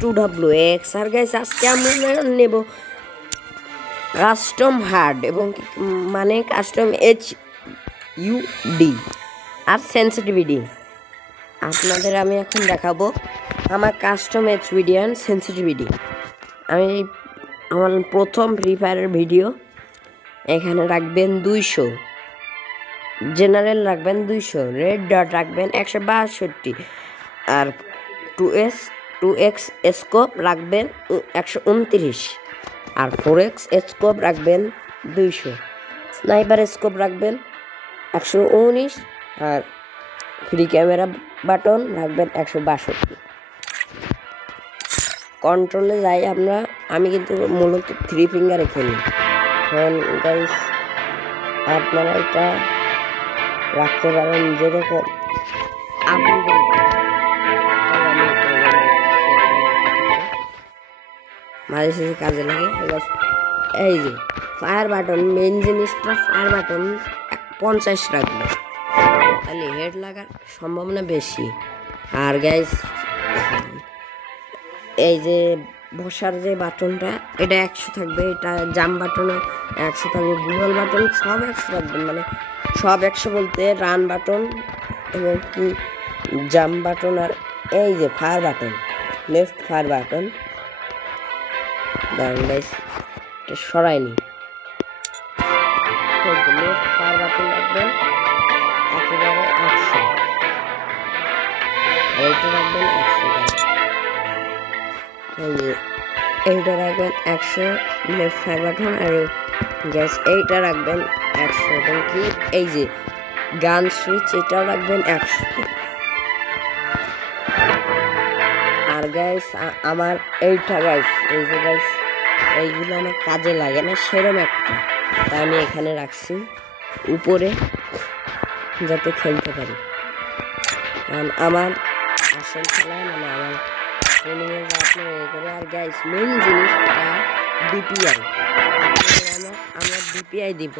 2WX আর guys আজকে আমরা নেব কাস্টম হার্ড এবং মানে কাস্টম HUD আর সেন্সিটিভিটি। আপনাদের আমি এখন দেখাবো আমার কাস্টম HUD অ্যান্ড সেন্সিটিভিটি। আমি আমার প্রথম ফ্রি ফায়ারের ভিডিও, এখানে রাখবেন 200, জেনারেল রাখবেন 200, রেড ডট রাখবেন 162 আর 2x স্কোপ রাখবেন 129 আর 4x স্কোপ রাখবেন 200, স্নাইপার স্কোপ রাখবেন 119 আর ফ্রি ক্যামেরা বাটন রাখবেন 162। কন্ট্রোলে যাই আমি কিন্তু মূলত 3 ফিঙ্গারে খেলি। গাইস আপনারা এটা রাখতে পারেন যেরকম মাঝে শেষে কাজে লাগে। এই যে ফায়ার বাটন, মেন জিনিসটা ফায়ার বাটন 50 রাখবে, তাহলে হেড লাগার সম্ভাবনা বেশি। আর গাইস এই যে বসার যে বাটনটা, এটা 100 থাকবে, এটা জাম বাটনও 100 থাকবে, গুগল বাটন সব 100 রাখবেন। মানে সব 100 বলতে রান বাটন এবং কি জাম বাটন আর এই যে fire button, left fire button দাঁড়ান গাইস এটা সরাইনি, লেফট ফায়ার বাটন রাখবেন একেবারে 100, এইটা রাখবেন 100, এইটা রাখবেন 100 লেফট ফায়ার বাটন। আর গ্যাস এইটা রাখবেন 100 এবং কি এই যে গান সুইচ এটাও রাখবেন 100। আর গাইস আমার এইটা গাইস এই যে গাইস এইগুলো আমার কাজে লাগে না সেরকম একটা, তাই আমি এখানে রাখছি উপরে যাতে খেলতে পারি। কারণ আমার আসল খেলায় মানে আমার ট্রেনিংয়ে আপনার এ করে। আর গাইস মেন জিনিসটা ডিপিআই, আমরা ডিপিআই দিব,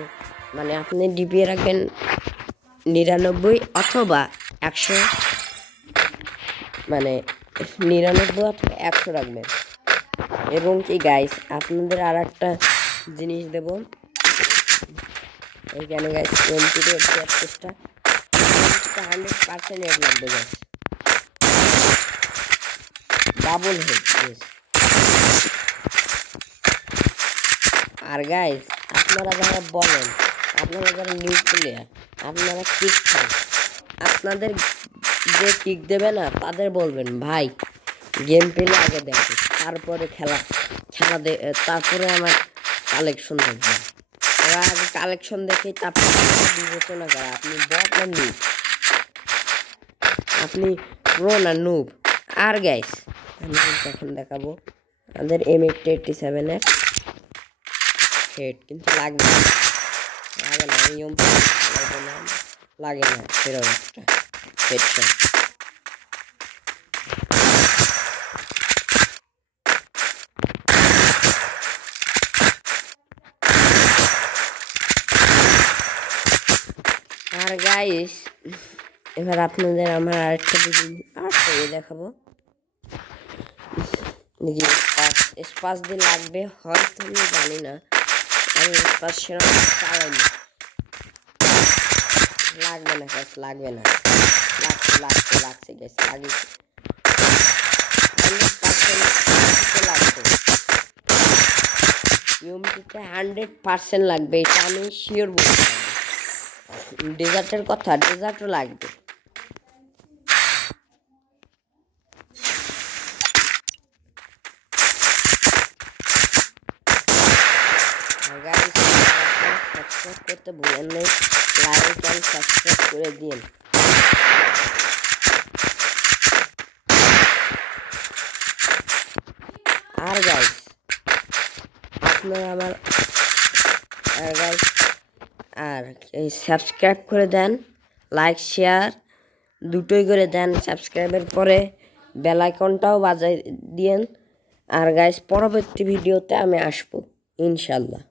মানে আপনি ডিপিআই রাখবেন 99 অথবা 100, মানে 99 অথবা 100 রাখবেন। এবং কি গাইস আপনাদের আর একটা জিনিস দেব, এইখানে গাইস 20 100% হেড লাগবে গাইস, ডাবল হেড। আর গাইস আপনারা যারা বলেন, আপনারা যারা নিউ প্লেয়ার, আপনারা কিক খান, আপনাদের যে কিক দেবে না তাদের বলবেন ভাই গেম প্লে আগে দেখো, তারপরে খেলা তারপরে আমার কালেকশন দেখবেন। ওরা আগে কালেকশন দেখে তারপরে বিবেচনা করে আপনি বট না নুব, আপনি প্রো না নুব। আর গাইস আমি এখন দেখাবো আমাদের M87 এর হেড, কিন্তু লাগে না নিয়ম লাগে না সেরকম একটা হেডশট। আর গাইস এবার আপনাদের আমার আরেকটা ভিডিও দেখাবো, স্পাস দিয়ে লাগবে হয়তো, আমি জানি না, আমি স্পাস সেরকম চালাইনি। লাগবে না গাইস, লাগবে না, লাগছে গাইস, লাগিয়েছে 100% লাগবে, ইউএমপিতে 100% লাগবে, এটা আমি শিওর বলতে পারি। ডেজার্টের কথা, ডেজার্টও লাগবে। সাবস্ক্রাইব করতে ভুলেন নাই, লাইক অ্যান্ড সাবস্ক্রাইব করে দিন। আর গাইস আপনারা আমার আর এই সাবস্ক্রাইব করে দেন, লাইক শেয়ার দুটোই করে দেন। সাবস্ক্রাইবের পরে বেল আইকনটাও বাজাই দিয়েন। আর গাইস পরবর্তী ভিডিওতে আমি আসবো ইনশাল্লাহ।